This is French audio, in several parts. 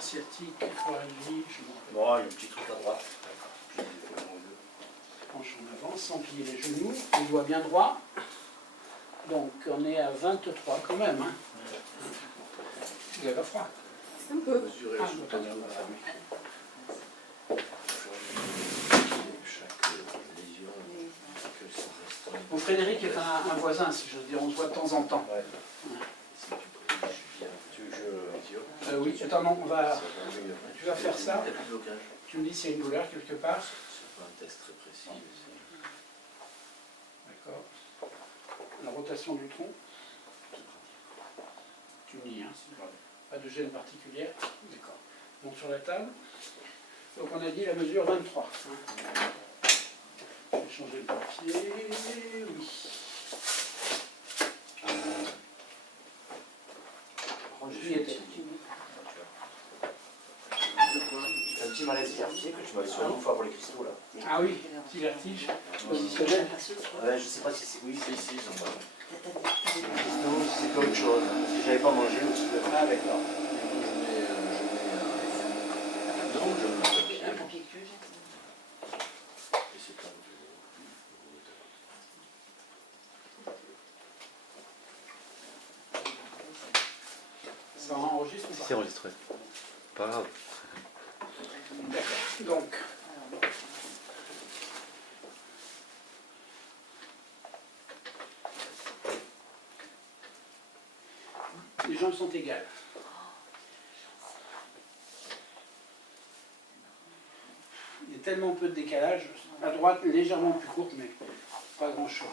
sciatique, thoracique, je m'en rappelle. Bon, il y a un petit truc à droite. Hanche en avant, sans plier les genoux, les doigts bien droits. Donc on est à 23 quand même. Hein. Vous avez pas froid? Un peu. Mesurer Ah, le soutien-gorge. peut-être. Chaque lésion, que ça reste. Bon, Frédéric est un voisin, si j'ose dire, on se voit de temps en temps. Ouais. Si tu corriges bien, tu veux que je Oui, attends, non, tu vas faire ça. Il n'y a plus de blocage. Tu me dis s'il y a une douleur quelque part. C'est pas un test très précis. D'accord. La rotation du tronc. Tu me dis, hein, pas de gêne particulière. D'accord. Donc sur la table. Donc on a dit la mesure 23. Hein. Je vais changer le papier. Oui. J'y étais. C'est un petit malaise vertige que tu m'avais soigné une fois pour les cristaux là. Ah oui, petit vertige positionnel. Ouais, je sais pas si c'est. Oui, c'est ici, j'en vois. Les cristaux, c'est pas autre chose. Parce que j'avais pas mangé aussi. Ah d'accord. Non, je Un papier cul, Et c'est pas Ça enregistre ou pas? C'est enregistré. Pas grave. D'accord. Donc, les jambes sont égales. Il y a tellement peu de décalage. À droite, légèrement plus courte, mais pas grand-chose.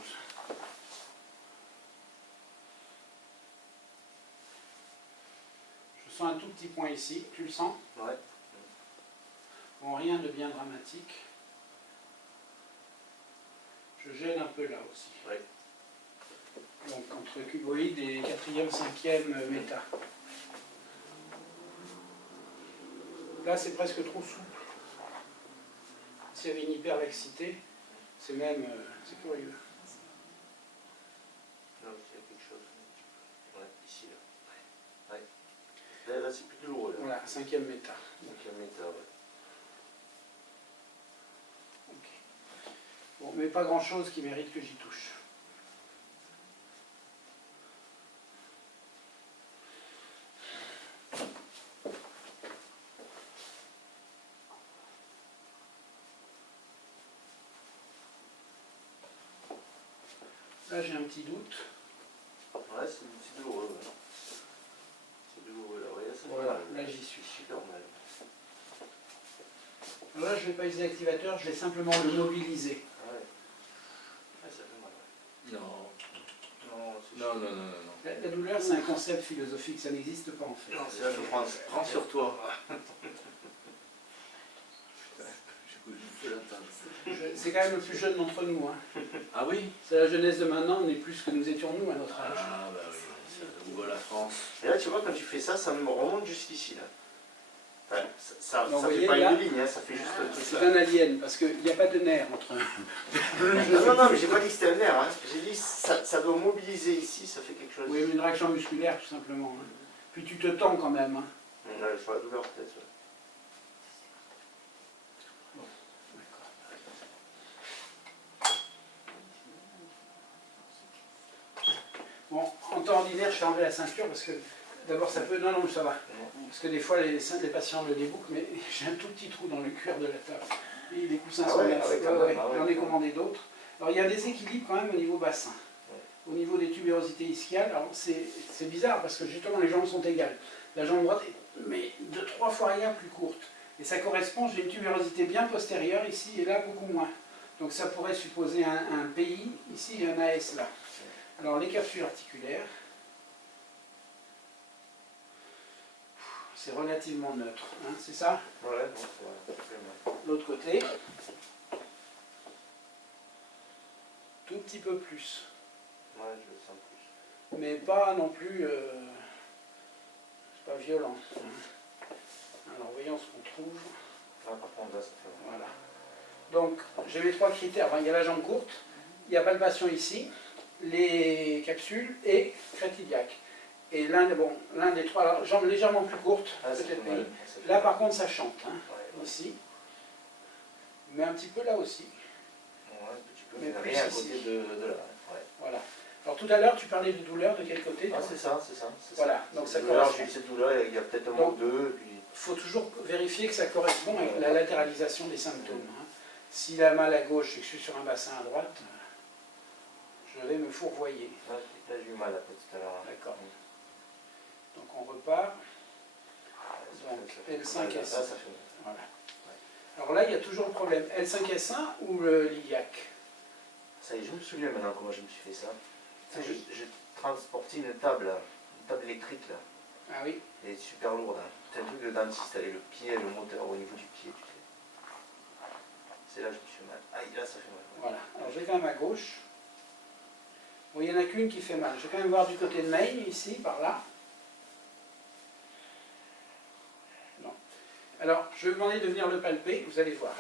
Je sens un tout petit point ici. Tu le sens? Ouais. Bon, rien de bien dramatique. Je gêne un peu là aussi. Ouais. Donc entre cuboïde et 4e, 5e méta. Là, c'est presque trop souple. S'il y avait une hyperlaxité, c'est même... c'est curieux. Là aussi, il y a quelque chose. Ouais, ici, là. Ouais. Là, c'est plus douloureux. Là. Voilà, 5e méta. Donc, un méta, ouais. Ok. Bon, mais pas grand-chose qui mérite que j'y touche. Là, j'ai un petit doute. Ouais, c'est douloureux. Ouais. C'est douloureux, là. Ouais, ça fait Voilà, mal. là, j'y suis. Super mal. Alors là, je ne vais pas utiliser l'activateur, je vais simplement le mobiliser. Ah ouais. Ouais, ça fait mal, ouais. Non. La douleur, c'est un concept philosophique, ça n'existe pas en fait. Non, c'est la souffrance. Prends sur toi. C'est quand même le plus jeune d'entre nous. Hein. Ah oui? C'est la jeunesse de maintenant, on est plus que nous étions nous à notre âge. Ah bah oui, ça ouvre la France. Et là, tu vois, quand tu fais ça, ça me remonte jusqu'ici, là. Enfin, ça Donc, fait voyez, pas là, une ligne, hein, ça fait juste le truc C'est là. un alien, parce qu'il n'y a pas de nerf entre Non, mais j'ai pas dit que c'était un nerf, hein. J'ai dit ça doit mobiliser ici, ça fait quelque chose. Oui, une réaction musculaire, tout simplement. Hein. Puis tu te tends quand même. Hein. Ouais, sur la douleur, peut-être. Ouais. Bon, en temps ordinaire, je fais enlever la ceinture parce que d'abord ça peut. Non, non, ça va. Parce que des fois les patients le débouquent, mais j'ai un tout petit trou dans le cuir de la table. Et les coussins sont là. J'en ai commandé d'autres. Alors il y a un déséquilibre quand même au niveau bassin. Au niveau des tubérosités ischiales, alors c'est bizarre parce que justement les jambes sont égales. La jambe droite est mais de 3 fois rien plus courte. Et ça correspond, j'ai une tubérosité bien postérieure ici et là beaucoup moins. Donc ça pourrait supposer un PI ici et un AS là. Alors les capsules articulaires, c'est relativement neutre, hein, c'est ça? Ouais, bon, c'est vrai. L'autre côté, tout petit peu plus, Ouais, je le sens plus. mais pas non plus, c'est pas violent. Hein. Alors voyons ce qu'on trouve. Là, par contre, là, ça fait mal. Voilà. Donc j'ai les 3 critères. Enfin, il y a la jambe courte, il y a palpation ici, les capsules et crête iliaque. Et l'un des trois, alors, jambes légèrement plus courtes, Ah, ça fait peut-être mal. oui. Ça fait Là mal. par contre ça chante, hein, Ouais, ouais. ici. Mais un petit peu là aussi. Ouais, un petit peu, Mais mais plus rien à ici. côté de là. Ouais. Voilà. Alors tout à l'heure tu parlais de douleur, de quel côté Ah, toi? c'est ça, c'est ça. Voilà, donc ça Alors, correspond. j'ai eu cette douleur, il y a peut-être un mois ou deux, et puis... Il faut toujours vérifier que ça correspond avec la latéralisation des symptômes. Hein. S'il a mal à gauche et que je suis sur un bassin à droite, je vais me fourvoyer. Ouais, là, j'ai eu mal un peu tout à l'heure. D'accord. Donc on repart. Donc L5, Là, S1. ça fait mal. Voilà. Alors là, il y a toujours le problème. L5, S1 ou le iliaque? Ça y est, je me souviens maintenant comment je me suis fait ça. Ah oui. J'ai transporté une table électrique là. Ah oui. Elle est super lourde. Hein. C'est un truc de dentiste avec le pied et le moteur au niveau du pied, tu sais. C'est là que je me suis fait mal. Ah, là, ça fait mal. Voilà. Alors je vais quand même à gauche. Bon, il n'y en a qu'une qui fait mal. Je vais quand même voir du côté de Maine, ici, par là. Non. Alors, je vais vous demander de venir le palper, vous allez voir.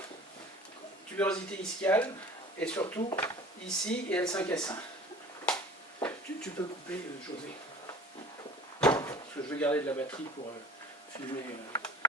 Tuberosité ischiale, et surtout, ici, et L5S1. Tu peux couper, José. Parce que je vais garder de la batterie pour filmer.